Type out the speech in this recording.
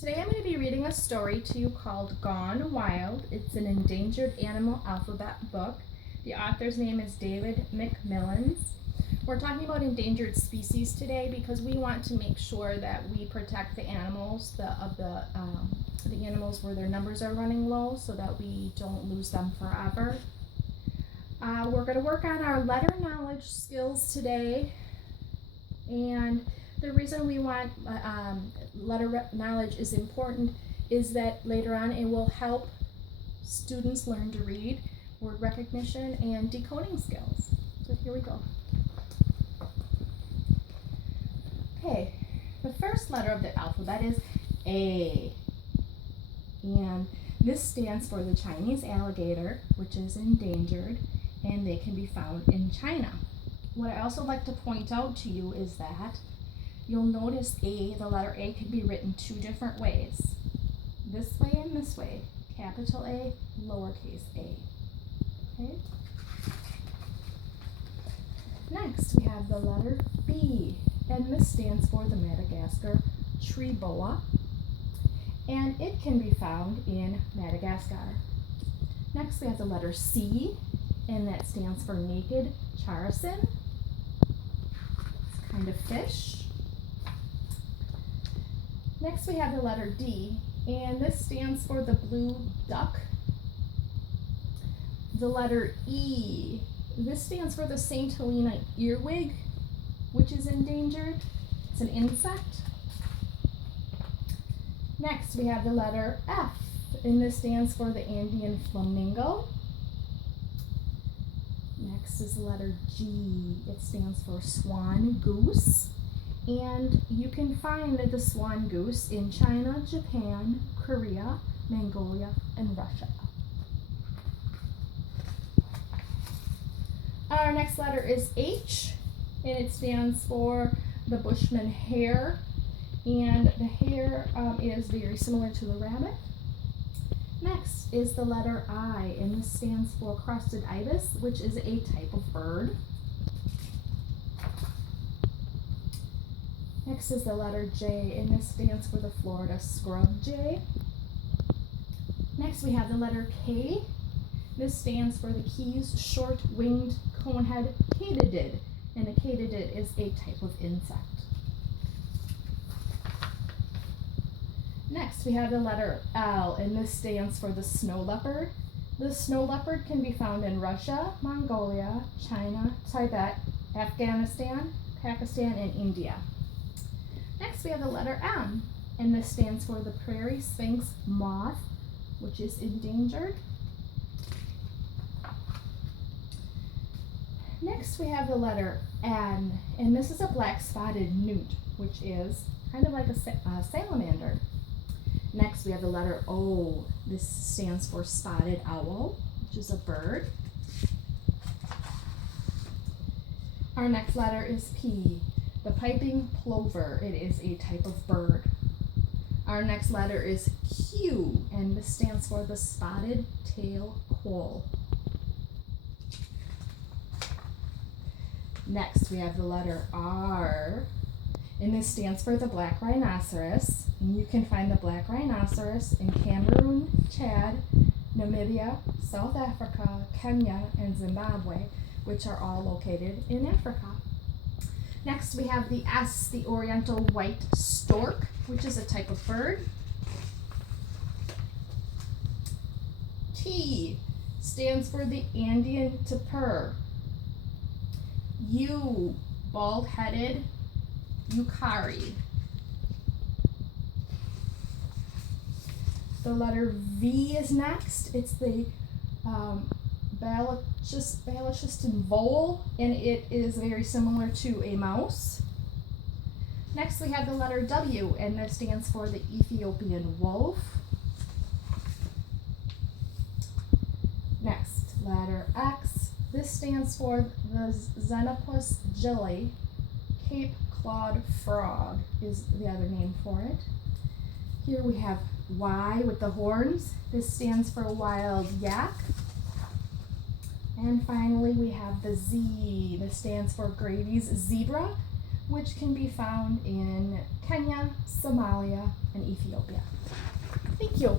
Today I'm going to be reading a story to you called Gone Wild. It's an endangered animal alphabet book. The author's name is David McMillans. We're talking about endangered species today because we want to make sure that we protect the animals, the animals where their numbers are running low, so that we don't lose them forever. We're going to work on our letter knowledge skills today, and the reason we want letter knowledge is important is that later on it will help students learn to read, word recognition, and decoding skills. So here we go. Okay, the first letter of the alphabet is A, and this stands for the Chinese alligator, which is endangered, and they can be found in China. What I also like to point out to you is that you'll notice the letter A can be written two different ways. This way and this way. Capital A, lowercase a. Okay? Next, we have the letter B, and this stands for the Madagascar tree boa, and it can be found in Madagascar. Next, we have the letter C, and that stands for naked characin. It's a kind of fish. Next, we have the letter D, and this stands for the blue duck. The letter E, this stands for the St. Helena earwig, which is endangered. It's an insect. Next, we have the letter F, and this stands for the Andean flamingo. Next is the letter G. It stands for swan goose. And you can find the swan goose in China, Japan, Korea, Mongolia, and Russia. Our next letter is H, and it stands for the Bushman hare. And the hare is very similar to the rabbit. Next is the letter I, and this stands for crested ibis, which is a type of bird. Next is the letter J, and this stands for the Florida scrub jay. Next we have the letter K. This stands for the Keys short-winged conehead katydid, and a katydid is a type of insect. Next we have the letter L, and this stands for the snow leopard. The snow leopard can be found in Russia, Mongolia, China, Tibet, Afghanistan, Pakistan, and India. Next, we have the letter M, and this stands for the prairie sphinx moth, which is endangered. Next, we have the letter N, and this is a black spotted newt, which is kind of like a salamander. Next, we have the letter O. This stands for spotted owl, which is a bird. Our next letter is P. The piping plover, it is a type of bird. Our next letter is Q, and this stands for the spotted tail quoll. Next, we have the letter R, and this stands for the black rhinoceros. And you can find the black rhinoceros in Cameroon, Chad, Namibia, South Africa, Kenya, and Zimbabwe, which are all located in Africa. Next, we have the S, the oriental white stork, which is a type of bird. T stands for the Andean tapir. U, bald-headed yukari. The letter V is next. It's the Balaochistan vole, and it is very similar to a mouse. Next, we have the letter W, and this stands for the Ethiopian wolf. Next, letter X. This stands for the Xenopus jelly. Cape clawed frog is the other name for it. Here we have Y with the horns. This stands for wild yak. And finally, we have the Z. This stands for Grady's zebra, which can be found in Kenya, Somalia, and Ethiopia. Thank you.